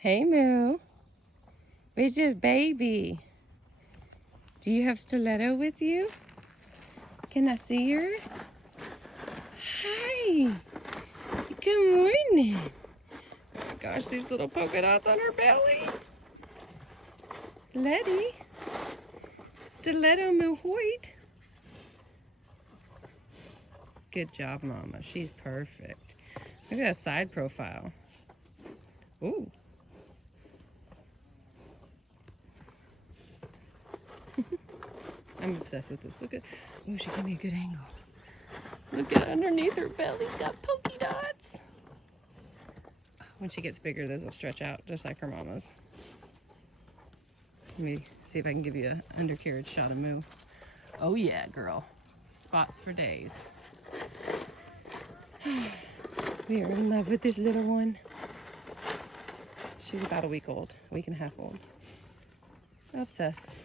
Hey, Moo. Where's your baby? Do you have Stiletto with you? Can I see her? Hi. Good morning. Oh my gosh, these little polka dots on her belly. Lettie. Stiletto Moo Hoyt. Good job, Mama. She's perfect. Look at that side profile. Ooh. I'm obsessed with this. Look at, ooh, she gave me a good angle. Look at underneath her belly's got polka dots. When she gets bigger, those will stretch out just like her mama's. Let me see if I can give you an undercarriage shot of Moo. Oh yeah, girl. Spots for days. We are in love with this little one. She's about a week old, a week and a half old. Obsessed.